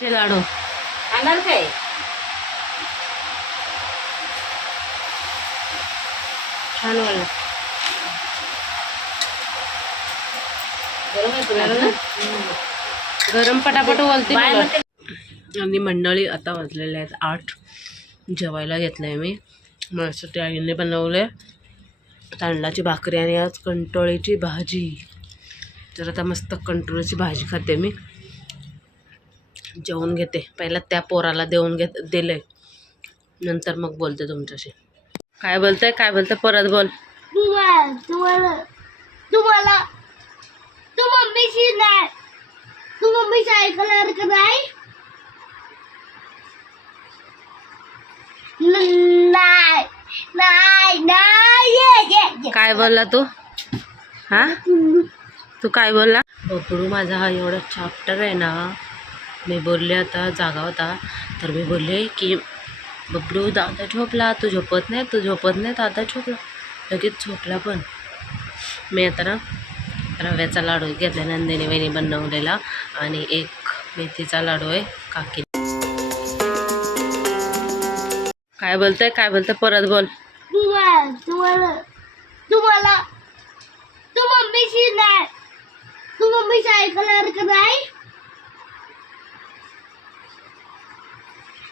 लाडू. खाणार काय? छान वाटलं गरम आहे तुला ना? गरम पटापट बोलते बाय मला. म्हणते. आणि मंडळी आता वाजलेले आहेत आठ. जेवायला घेतलंय मी. माझ्यासाठी आईने बनवले तांदळाची भाकरी आणि आज कंटोळीची भाजी. तर आता मस्त कंटोळीची भाजी खाते मी. जेवून घेते. पहिला त्या पोराला देऊन घेत दिले नंतर मग बोलते तुमच्याशी. काय बोलताय? काय बोलताय? परत बोल. तुम्हाला तुम्हाला तुम्हाला तू मम्मीशी नाही. तू मम्मीशी ऐकणार का नाही? नाही. काय बोलला तू? हा? तू काय बोलला? बबडू माझा हा एवढा चॅप्टर आहे ना मी बोलले आता जागा होता. तर मी बोलले की बबलू दादा झोपला तू झोपत नाही तू झोपत नाही दादा झोपला. लगेच झोपला पण. मी आता ना रव्याचा लाडू घेतला नंदिनी वहिनी बनवलेला आणि एक मेथीचा लाडू आहे काकी काय बोलतंय? काय बोलतंय? परत बोल. तुम्हाला तुम्हाला तू मम्मीशी नाही. तू मम्मीशी ऐकणार का नाही?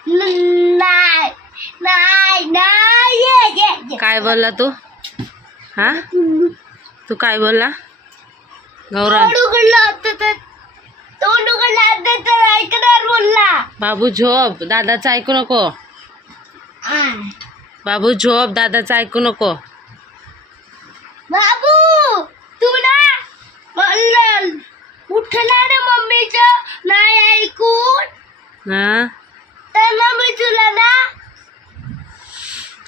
नाही नाही नाही ये, ये, ये. काय बोलला तू? हा? तू काय बोलला? गौरव. तोंड उघडलं होतं तर तोंड उघडलं होतं तर ऐकणार बोलला. बाबू झोप दादाचं ऐकू नको. बाबू झोप दादाचं ऐकू नको. बाबू तुला म्हणलं उठला ना मम्मीचं नाही ऐकून. हा? तर मग मी तुला ना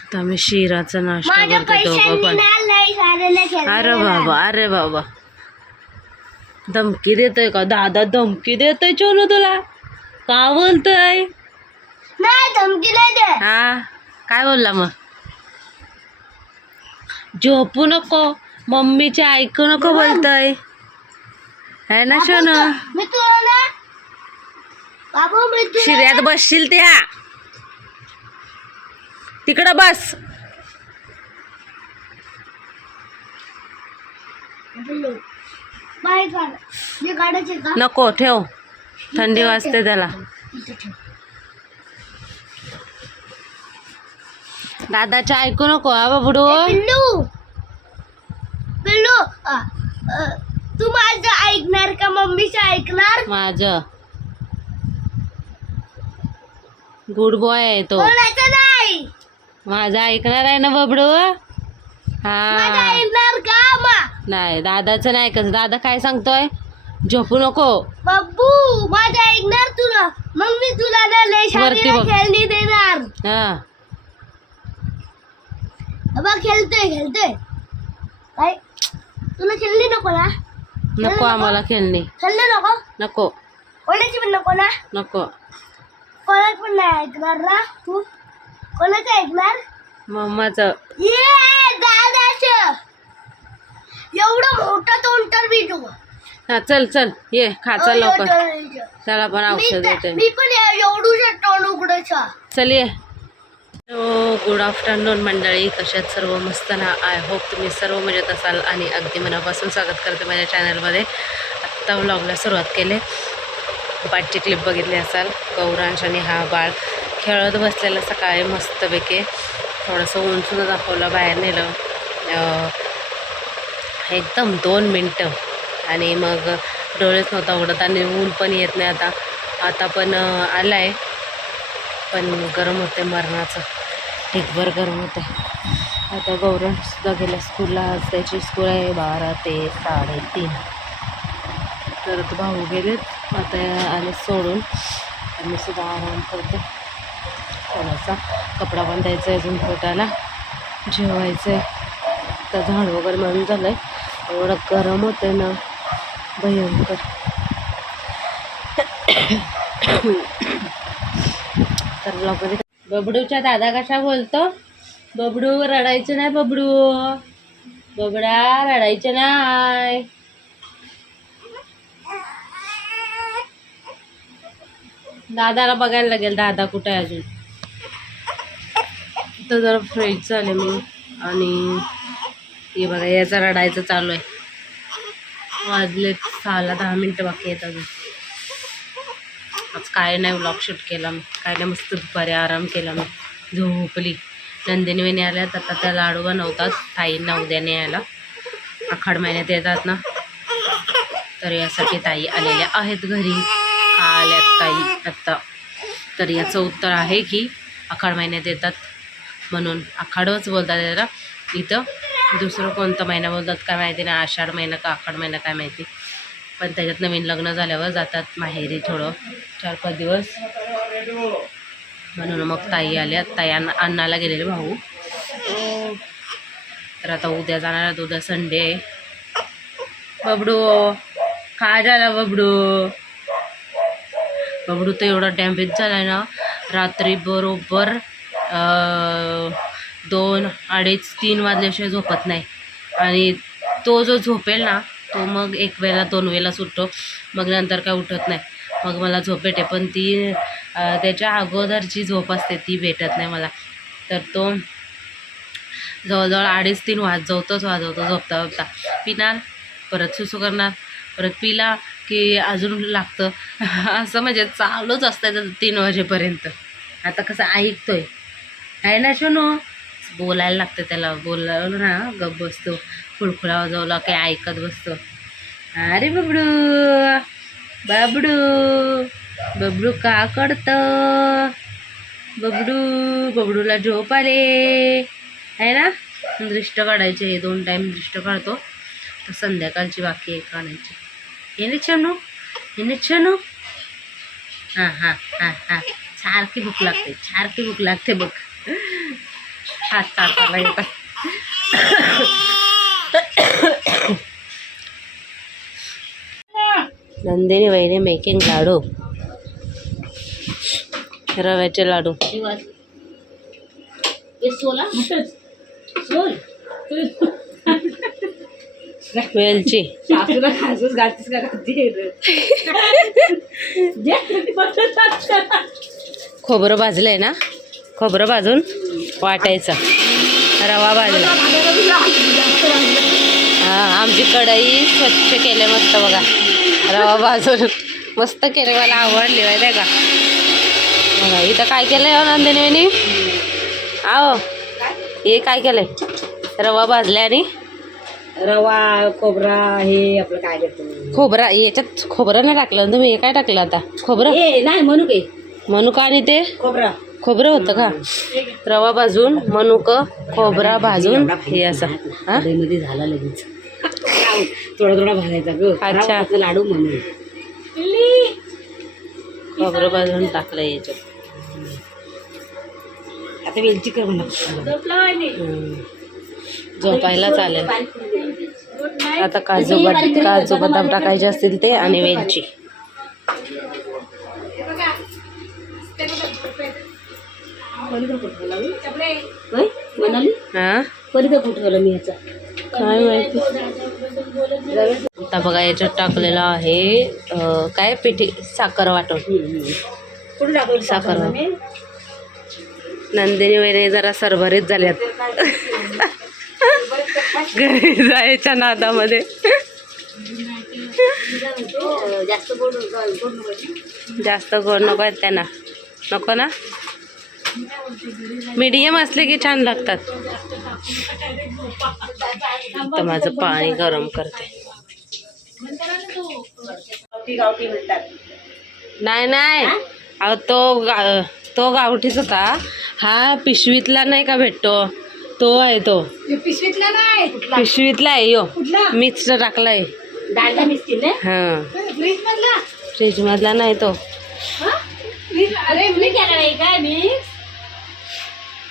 आता आम्ही शिराचा नाश्ता माझ्या करतो दोघं पैशांनी पण. ना लई झालेलं खेळलेलं अरे बाबा अरे बाबा. धमकी देतोय का? दादा धमकी देतोय चोनू तुला. का बोलतोय? नाही धमकी नाही दे हा? काय बोलला मग? झोपू नको. मम्मीचे ऐकू नको बोलतोय. है ना शोनू? मी तुला ना शिर्यात बसशील त्या. तिकडं बस. नको ठेव. थंडी वाजते त्याला. दादाच्या ऐकू नको हा बाबडू तू माझं ऐकणार का? मम्मीचं ऐकणार? माझ. गुड बॉय आहे तो. कोणाचं नाही? माझा ऐकणार आहे ना बबडू? माझं हा ऐकणार का मा? नाही दादाचं नाही ऐकायचं दादा काय सांगतोय? झोपू नको. बाबू माझं ऐकणार तुला. मग मी तुला ना लय वरती शाळेला बघ. खेळणी देणार. हा. बाबा खेळतोय खेळतोय. काय? तुला खेळली नको ना? नको आम्हाला खेळणी. खेळलं नको? नको. कोणाची पण नको ना? नको. कोणाच पण नाही ऐकणार ना तू? कोणाचं ऐकणार? मम्माचं ये दादाचं एवढं मोठं तोंड तर मी तू हा चल चल. ये खा चल लवकर. त्याला पण औषध देते. मी पण एवढूच तोंड उघडायचं. चल ये. गुड आफ्टरनून मंडळी. कशात सर्व मस्त ना? आय होप तुम्ही सर्व मजेत असाल आणि अगदी मनापासून स्वागत करते माझ्या चॅनलमध्ये आत्ता व्लॉगला सुरुवात केले. बाटची क्लिप बघितली असाल. गौरांश आणि हा बाळ खेळत बसलेला सकाळी मस्तपैकी थोडंसं ऊनसुद्धा दाखवलं बाहेर नेलं. एकदम दोन मिनटं. आणि मग डोळेच नव्हता उडत आणि ऊन पण येत नाही आता. आता पण आलं आहे पण गरम होते मरणाचं. ढिगभर गरम होते आता गौरव गेला स्कूलला. आज त्याची स्कूल आहे बारा ते साडेतीन. तर भाऊ गेलेत. आता आले सोडून. मी सुद्धा आराम करते. थोडासा कपडा बांधायचा आहे अजून पोटाला. जेवायचं आहे तर झाड वगैरे म्हणून झालं आहे एवढं गरम होतं ना भयंकर. तर ब्लॉगमध्ये बबडूच्या दादा कशा बोलतो? बबडू रडायचं नाही बबडू. बबडा रडायचं नाही. दादाला बघायला लागेल दादा कुठे आहे अजून? तर जरा फ्रेश झाले मी. आणि हे बघा याचा रडायचं चालू आहे. वाजले सहाला दहा मिनटं बाकी आहेत अजून. आज काय नाही व्लॉग शूट केला मी. काय नाही मस्त दुपारी आराम केला मी. झोपली. नंदिनी वहिनी आल्यात आता त्या लाडू बनवतात. ताईंना उद्याने यायला आखाड महिन्यात येतात ना. तर यासाठी ताई आलेल्या आहेत घरी. आल्यात ताई आत्ता तर याचं उत्तर आहे की आखाड महिन्यात येतात म्हणून आखाडच बोलतात याला इथं दुसरं कोणता महिना बोलतात काय माहिती नाही. आषाढ महिना का आखाड महिना काय माहिती. पण त्याच्यात नवीन लग्न झाल्यावर जातात माहेरी थोडं. चार पाच दिवस. म्हणून मग ताई आल्या. ताई अण्णा अन्नाला गेलेले भाऊ. तर आता उद्या जाणार उद्या संडे आहे. बबडू काय झाला बबडू? वृत्त तर एवढा डॅमेज झाला आहे ना रात्री बरोबर दोन अडीच तीन वाजल्याशिवाय झोपत नाही. आणि तो जो झोपेल ना तो मग एक वेळेला दोन वेळेला सुटतो. मग नंतर काय उठत नाही. मग मला झोप भेटे पण ती त्याच्या अगोदरची झोप असते ती भेटत नाही मला. तर तो जवळजवळ अडीच तीन वाजवतोच वाजवतो झोपता झोपता पिणार परत सुसू करणार. परत पिला की अजून लागतं. असं म्हणजे चालूच असतं तीन वाजेपर्यंत. आता कसं ऐकतोय. आहे ना शोनो? बोलायला लागतं त्याला. बोलावलं ना गप बसतो. खुळखुळा वाजवला काही ऐकत बसतो. अरे बबडू बाबडू बबडू का कडतं बबडू बबडूला झोप आले. आहे ना? दृष्ट काढायचे हे दोन टाईम दृष्ट काढतो. तर संध्याकाळची बाकी आहे काढायची. येणे छनू येणे छनू हां हां हां हां सारखी भूक लागते सारखी भूक लागते बघ हात चाटायला येतात नंदिनी वहिनी मेकिंग लाडू रव्याचे लाडू हे सोला सोल वेलची. सासूला खासूच घालतीस का? घालते खोबरं भाजलंय ना? खोबरं भाजून वाटायचं. रवा भाजला. हा आमची कढई स्वच्छ केले मस्त बघा. रवा भाजून मस्त केले. मला आवडली माहिती आहे का? बघा इथं काय केलंय हो नंदिनी आहो हे काय केलंय? रवा भाजल्या आणि रवा खोबरा हे आपलं काय करतो खोबरा याच्यात खोबरं नाही टाकलं. ना तुम्ही हे काय टाकलं आता? खोबरं? ए नाही म्हणू काही मनुका आणि ते? खोबरा. खोबरं होतं का? रवा भाजून मनुक खोबरा भाजून हे असं. हा? मध्ये झाला लगेच. थोडा थोडा भाजायचा ग. अच्छा. रवाचा लाडू म्हणून. खोबरं भाजून टाकलं याच्यात. आता वेलची कर म्हणा हम्म. झोपायला चालेल. आता काजू बद काजू बदाम टाकायचे असतील ते आणि वेलची. हा? काय माहिती? आता बघा याच्यात टाकलेलं आहे काय पिठी? साखर वाटून. साखर नंदिनी वगैरे जरा सरभरीत झाल्यात. घरी जायच्या नादामध्ये. जास्त गोड नको आहेत त्यांना. नको ना? मीडियम असले की छान लागतात. तर माझं पाणी गरम करते. नाही नाही. अहो तो गा तो गावठीच होता. हा पिशवीतला नाही का भेटतो? तो आहे तो. पिशवीतला नाही पिशवीतला आहे यो. मिक्स टाकलाय हां. फ्रीज मधला फ्रीजमधला नाही तो.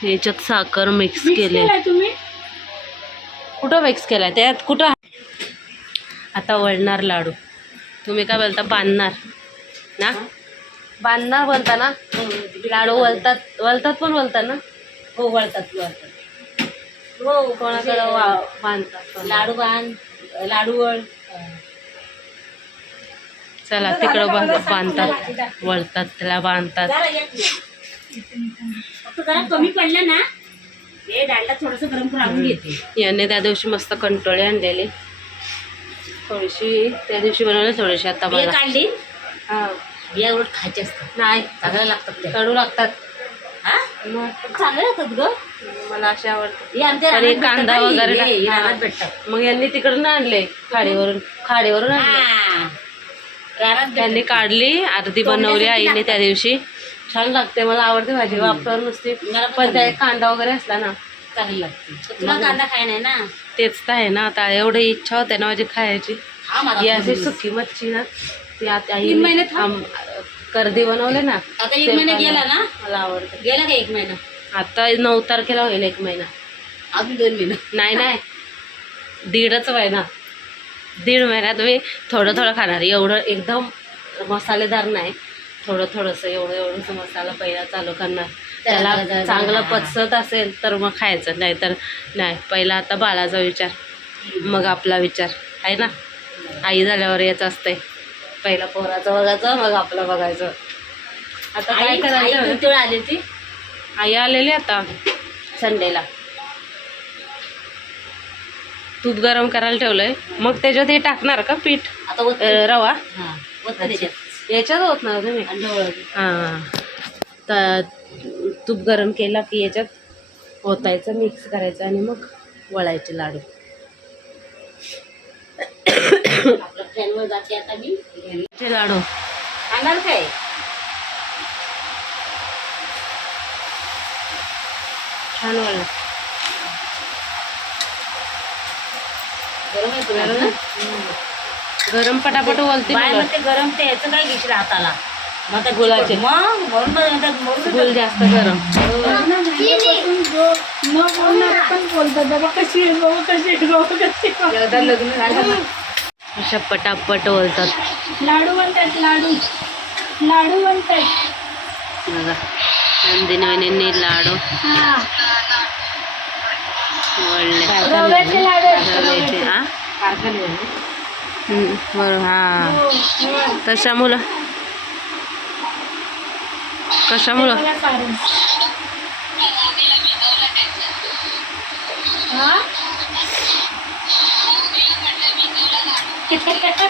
याच्यात साखर मिक्स केले. कुठं मिक्स केलाय? त्यात कुठं? आता वळणार लाडू. तुम्ही काय बोलता? बांधणार. ना? बांधणार बोलता ना? लाडू वलतात वलतात पण बोलता ना? हो वळतात वळतात. हो कोणाकडे वा बांधतात. लाडू बांध लाडू वळ चला तिकडं बा- बांधतात वळतात त्याला बांधतात. फक्त जरा कमी पडलं ना हे डाळला थोडस गरम करून घेते. याने त्या दिवशी मस्त कंटोळी आणलेली. थोडीशी त्या दिवशी बनवली थोडीशी आता बिया मला. काढली? हा. बिया उलट खायचे असतात. नाही. चांगल्या लागतात कडू लागतात. हा? मग? चांगले लागतात ग. मला असे आमच्या आणि कांदा वगैरे भेटतात. मग यांनी तिकडून आणले खाडीवरून. खाडीवरून आणले. त्यांनी. काढली अर्धी बनवली आईने त्या दिवशी. छान लागते मला आवडते भाजी. वापरावर नुसती. पण त्या कांदा वगैरे असला ना चांगली लागते. पण तुला कांदा खाय नाही ना? तेच तर आहे ना. आता एवढी इच्छा होते ना माझी खायची. हा अशी. सुकी मच्छी ना ती आता तीन महिने थांब. आम- कर्दी बनवले ना आता एक महिना गेला ना? मला आवडते. गेला का एक महिना? आता नऊ तारखेला होईल एक महिना. अजून दोन महिना. नाही नाही. दीडच महिना. दीड महिन्यात मी थोडं थोडं खाणार. एवढं एकदम मसालेदार नाही. थोडं थोडंसं एवढं एवढंसं मसाला पहिला चालू करणार. त्याला चांगलं. पचत असेल तर मग खायचं. नाही तर नाही. पहिला आता बाळाचा विचार. मग आपला विचार. आहे ना? आई झाल्यावर येत असते पहिला पोराचं बघायचं मग आपलं बघायचं. आता काय करायचं? आली होती? आई आलेली आता संडेला. तूप गरम करायला ठेवलंय. मग त्याच्यात हे टाकणार का पीठ? आता ओत अं, रवा? हा ओत त्याच्यात. याच्यात होत ना तुम्ही? आणि. हां. तर तूप गरम केला की याच्यात ओतायचं मिक्स करायचं आणि मग वळायचे लाडू. आपलं ट्रेनवर जाते आता मी. घरी. लाडू. खाणार काय? छान वळलं गरम आहे तुला ना गरम पटापट बाय मला. म्हणते गरम ते याचं काय घेशील हाताला? मग आता गुलाचे. मग म्हणून मग म्हणतात म्हणून गुल जास्त गरम. एकदा लग्न झालं ना. अशा पटापट वळतात लाडू म्हणतात लाडू. लाडू म्हणतात बघा नंदिनी वहिनींनी लाडू वळले रव्याचे हा? बरोबर हा. कशामुळं? कशामुळं?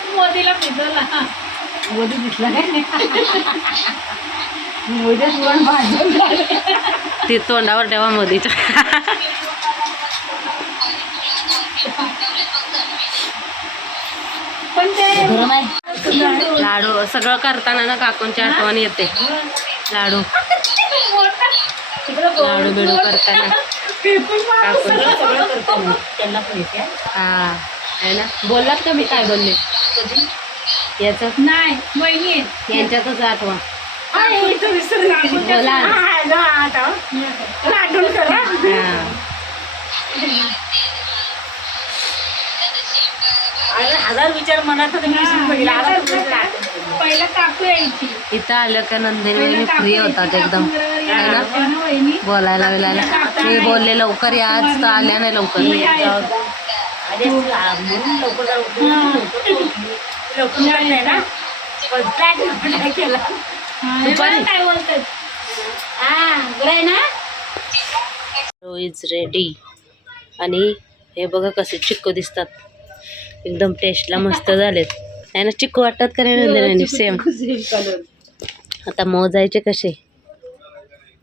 मोदीला भिजवला. मोदी दिसला काय? तोंडावर ठेवा मोदीच्या पण ते गरम आहे लाडू सगळं करताना ना काकूंची आठवण येते. लाडू. लाडू बिडू करताना. हा? आहे ना? बोललात का मी काय बोलले? याचं? नाही वहिनी. यांच्यातच आठवा आहे, इथं विसरले. बोला हजार विचार मनात. पहिलं काकू यायची. इथं आलं का नंदिनी? फ्री होतात एकदम. बोलायला बिलायला. मी बोलले लवकर या आज तर आल्या नाही लवकर. केला. हा, हे हा इज रेडी आणि हे बघा कसे चिक्कू दिसतात. एकदम टेस्टला मस्त झालेत. आहे ना चिक्कू वाटतात का नाही नंदिनी? सेम आता मोजायचे कसे?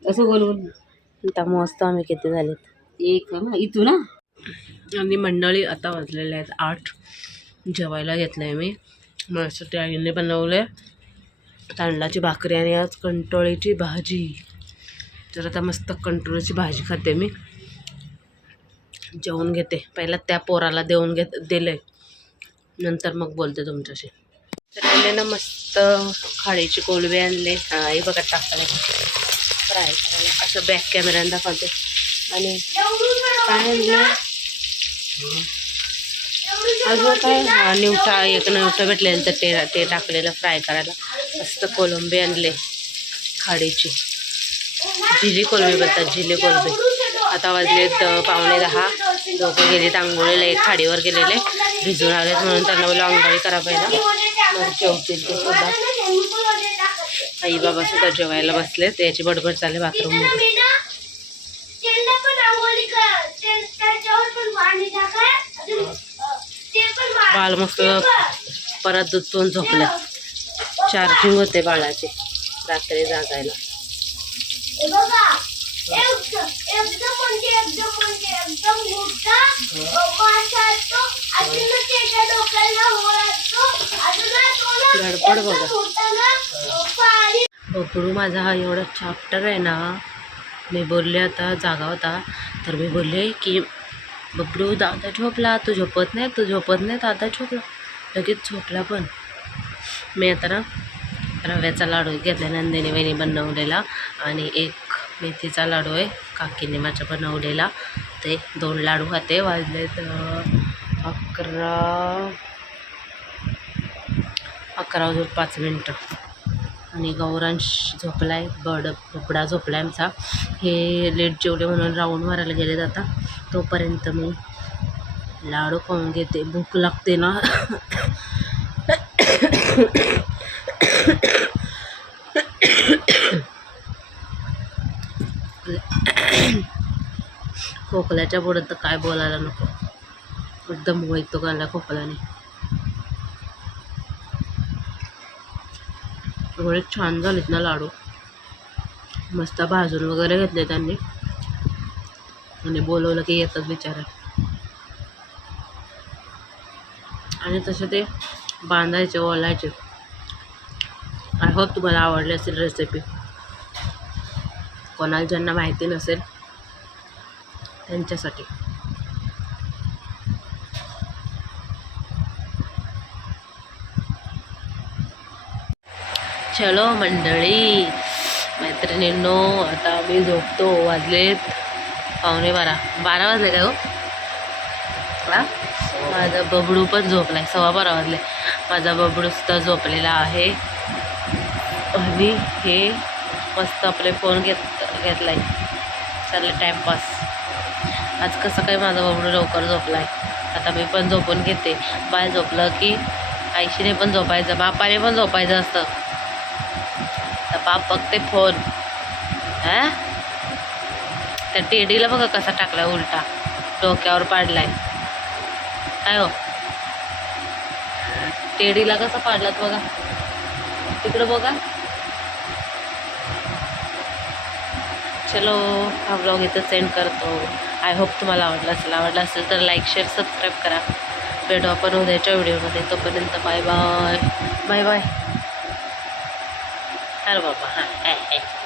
असं बोल बोल आता मोजतो आम्ही किती झालेत? एक ना इथून ना आणि मंडळी आता वाजलेले आहेत आठ. जेवायला घेतलं आहे मी माझ्यासाठी आईने बनवलं आहे तांदळाची भाकरी आणि आज कंटोळीची भाजी. तर आता मस्त कंटोळीची भाजी खाते मी. जेवून घेते. पहिला त्या पोराला देऊन घेत दिले नंतर मग बोलते तुमच्याशी. तर आले ना मस्त खाडीची कोळबे आणले. हे बघा टाकायला फ्राय करायला. असं बॅक कॅमेऱ्यानं दाखवते. आणि काय आणलं? अजून काय? हा निवटा एक निवटा भेटलेलं तर ते ते टाकलेलं फ्राय करायला. मस्त कोलंबी आणले. खाडीची. झिली कोलंबी बोलतात झिली कोलंबी. आता वाजलेत पावणे दहा. दोघं गेलेत आंघोळीला एक खाडीवर गेलेले भिजून आलेत म्हणून त्यांना बोला आंघोळी करा पहिला. मग जेवतील ते सुद्धा. आई बाबा सुद्धा जेवायला बसले त्याची बडबड चालली बाथरूम बाळ मस्त परत दूध तोंड झोपलं. चार्जिंग होते बाळाचे रात्री जागायला. एकदम एकदम म्हणजे एकदम म्हणजे एकदम मोठा मासा असतो अजून त्याच्या डोक्याला होळ असतो अजून तो ना बबडू माझा हा एवढा चॅप्टर आहे ना मी बोलले आता जागा होता तर मी बोलले की बबडू दादा झोपला तू झोपत नाही तू झोपत नाही दादा झोपला. लगेच झोपला पण. मी आता ना रव्याचा लाडू घेतला नंदिनी वहिनी बनवलेला आणि एक मेथीचा लाडू आहे काकीने माझ्या बनवलेला ते दोन लाडू खाते वाजलेत अकरा अकरा वाजून पाच मिनटं आणि गौरांश झोपलाय बड झोपला आहे आमचा हे लेट जेवले म्हणून राऊंड मारायला गेले जाता तोपर्यंत मी लाडू खाऊन घेते भूक लागते ना खोकल्याच्या पुढं तर काय बोलायला नको. एकदम वैतो गाला खोकल्याने. एवढे छान झालेत ना लाडू. मस्त भाजून वगैरे घेतले त्यांनी. आणि बोलवलं की येतात बिचारा आणि तसे ते बांधायचे ओलायचे. आय होप तुम्हाला आवडली असेल रेसिपी कोणाला ज्यांना माहिती नसेल त्यांच्यासाठी. चलो मंडळी मैत्रिणींनो आता मी झोपतो. वाजलेत पावणे बारा. बारा वाजले काय हो? माझा बबडू पण झोपलाय. सव्वा बारा वाजले. माझा बबडूसुद्धा झोपलेला आहे. आणि हे मस्त आपले फोन घेत घेतलाय. चाललं टाईमपास आज कसं काय माझा बाबडू लवकर झोपलाय. आता मी पण झोपून घेते. बाय झोपलं की आईशीने पण झोपायचं बापाने पण झोपायचं असतं. तर बाप बघते फोन. हा? त्या टेडीला बघा कसा टाकलाय उलटा. डोक्यावर पाडलाय. काय हो? टेडीला कसा पाडलात बघा? तिकडं बघा. चलो हा ब्लॉग इथं सेंड करतो. आय होप तुम्हाला आवडला असेल. आवडला असेल तर लाईक शेअर सबस्क्राईब करा. भेटू आपण उद्याच्या व्हिडिओमध्ये. तोपर्यंत बाय बाय बाय बाय अरे बाबा हां